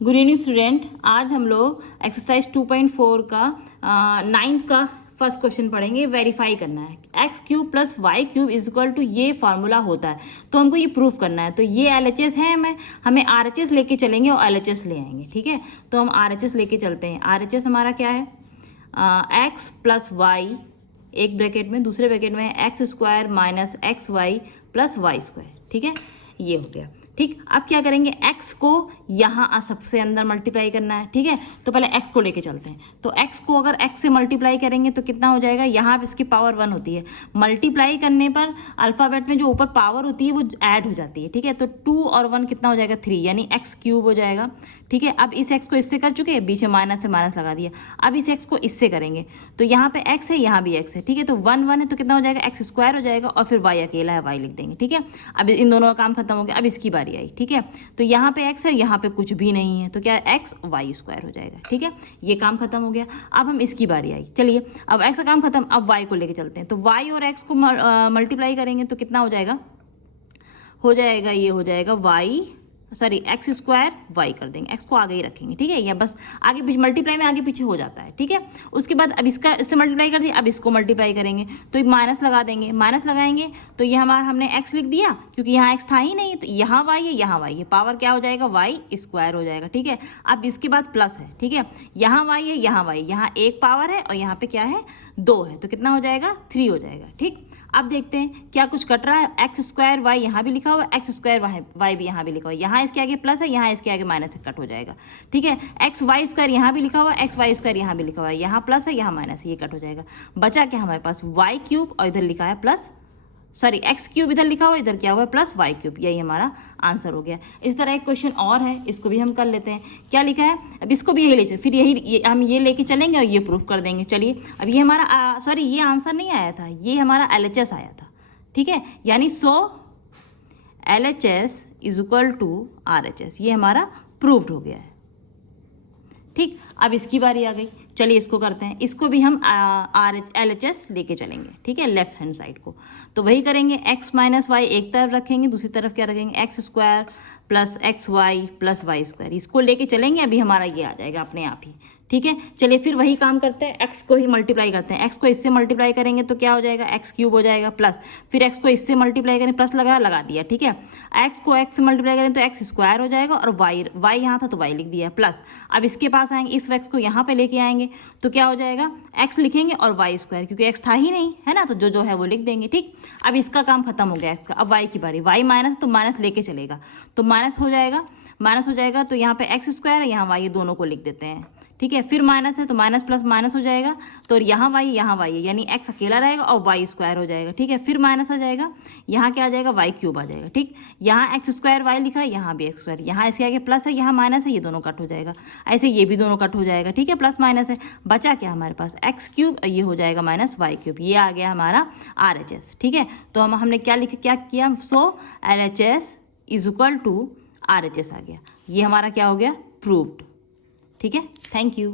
Good evening student. आज हम लोग एक्सरसाइज 2.4 का 9th का फर्स्ट क्वेश्चन पढ़ेंगे। वेरीफाई करना है x cube plus y cube is equal to ये फार्मूला होता है, तो हमको ये प्रूफ करना है। तो ये LHS है, हमें RHS लेके चलेंगे और LHS ले आएंगे। ठीक है, तो हम RHS लेके चलते हैं। RHS हमारा क्या है, एक्स प्लस वाई एक ब्रैकेट में, दूसरे ब्रैकेट में x square minus x y plus y square. ठीक है, ये हो गया। ठीक, अब क्या करेंगे, x को यहाँ सबसे अंदर मल्टीप्लाई करना है। ठीक है, तो पहले x को लेके चलते हैं। तो x को अगर x से मल्टीप्लाई करेंगे तो कितना हो जाएगा, यहाँ पे इसकी पावर 1 होती है। मल्टीप्लाई करने पर अल्फ़ाबेट में जो ऊपर पावर होती है वो ऐड हो जाती है। ठीक है, तो 2 और 1 कितना हो जाएगा, 3, यानी x क्यूब हो जाएगा। ठीक है, अब इस x को इससे कर चुके हैं, बीच में माइनस से माइनस लगा दिया। अब इस x को इससे करेंगे तो यहाँ पे x है, यहाँ भी x है। ठीक है, तो 1 1 है तो कितना हो जाएगा, x स्क्वायर हो जाएगा और फिर y अकेला है, y लिख देंगे। ठीक है, अब इन दोनों का काम खत्म हो गया। अब इसकी बारी आई। ठीक है, तो यहाँ पे x है, यहाँ पे कुछ भी नहीं है, तो क्या है, x y स्क्वायर हो जाएगा। ठीक है, ये काम खत्म हो गया। अब हम इसकी बारी आई। चलिए, अब x का काम खत्म, अब y को लेके चलते हैं। तो y और x को मल्टीप्लाई करेंगे तो कितना हो जाएगा, ये हो जाएगा एक्स स्क्वायर वाई कर देंगे, एक्स को आगे ही रखेंगे। ठीक है, या बस आगे पीछे मल्टीप्लाई में आगे पीछे हो जाता है। ठीक है, उसके बाद अब इससे मल्टीप्लाई कर दिया, अब इसको मल्टीप्लाई करेंगे तो माइनस लगा देंगे। माइनस लगाएंगे तो ये हमने एक्स लिख दिया, क्योंकि यहाँ एक्स था ही नहीं, तो यहाँ वाई है, यहाँ वाई है, पावर क्या हो जाएगा, वाई स्क्वायर हो जाएगा। ठीक है, अब इसके बाद प्लस है। ठीक है, यहाँ वाई है, यहाँ वाई, यहाँ एक पावर है और यहाँ पे क्या है, 2 है, तो कितना हो जाएगा, 3 हो जाएगा। ठीक, अब देखते हैं क्या कुछ कट रहा है। एक्स स्क्वायर वाई यहाँ भी लिखा हुआ है, एक्स स्क्वायर वाई भी यहाँ भी लिखा हुआ है, यहाँ इसके आगे प्लस है, यहाँ इसके आगे माइनस है, कट हो जाएगा। ठीक है, एक्स वाई स्क्वायर यहाँ भी लिखा हुआ है, एक्स वाई स्क्वायर यहाँ भी लिखा हुआ है, यहाँ प्लस है, यहाँ माइनस है, ये कट हो जाएगा। बचा क्या हमारे पास, वाई क्यूब और इधर लिखा है प्लस, एक्स क्यूब इधर लिखा हुआ है, इधर क्या हुआ है, प्लस वाई क्यूब। यही हमारा आंसर हो गया। इस तरह एक क्वेश्चन और है, इसको भी हम कर लेते हैं। क्या लिखा है, अब इसको भी यही ले चल, फिर हम ये लेके चलेंगे और ये प्रूफ कर देंगे। चलिए, अब ये हमारा ये आंसर नहीं आया था, ये हमारा LHS आया था। ठीक है, यानी LHS is equal to RHS, ये हमारा प्रूव्ड हो गया है। ठीक, अब इसकी बारी आ गई। चलिए इसको करते हैं, इसको भी हम LHS लेके चलेंगे। ठीक है, लेफ्ट हैंड साइड को तो वही करेंगे, x माइनस वाई एक तरफ रखेंगे, दूसरी तरफ क्या रखेंगे, x square plus x y plus y square, इसको लेके चलेंगे। अभी हमारा ये आ जाएगा अपने आप ही। ठीक है, चलिए फिर वही काम करते हैं, x को ही मल्टीप्लाई करते हैं। x को इससे मल्टीप्लाई करेंगे तो क्या हो जाएगा, एक्स क्यूब हो जाएगा, प्लस फिर x को इससे मल्टीप्लाई करें, प्लस लगा दिया। ठीक है, x को x से मल्टीप्लाई करें तो एक्स स्क्वायर हो जाएगा और y यहाँ था तो y लिख दिया, प्लस अब इसके पास आएंगे, इस x को यहाँ पे लेके आएंगे तो क्या हो जाएगा, x लिखेंगे और y स्क्वायर, क्योंकि x था ही नहीं है ना, तो जो है वो लिख देंगे। ठीक, अब इसका काम खत्म हो गया, अब y की बारी। y माइनस तो माइनस लेके चलेगा, तो माइनस हो जाएगा तो यहाँ पे एक्स स्क्वायर है, यहाँ वाई, दोनों को लिख देते हैं। ठीक है, फिर माइनस है तो माइनस प्लस माइनस हो जाएगा, तो यहाँ वाई है, यानी एक्स अकेला रहेगा और वाई स्क्वायर हो जाएगा। ठीक है, फिर माइनस आ जाएगा, यहाँ क्या आ जाएगा, वाई क्यूब आ जाएगा। ठीक, यहाँ एक्स स्क्वायर वाई लिखा है, यहाँ भी एक्स स्क्वायर, यहाँ इसके आगे प्लस है, यहाँ माइनस है, ये दोनों कट हो जाएगा। ऐसे ये भी दोनों कट हो जाएगा। ठीक है, प्लस माइनस है, बचा क्या हमारे पास, एक्स क्यूब, ये हो जाएगा माइनस वाई क्यूब, ये आ गया हमारा RHS। ठीक है, तो हमने क्या किया, LHS is equal to RHS आ गया। ये हमारा क्या हो गया, प्रूव्ड। ठीक है, थैंक यू।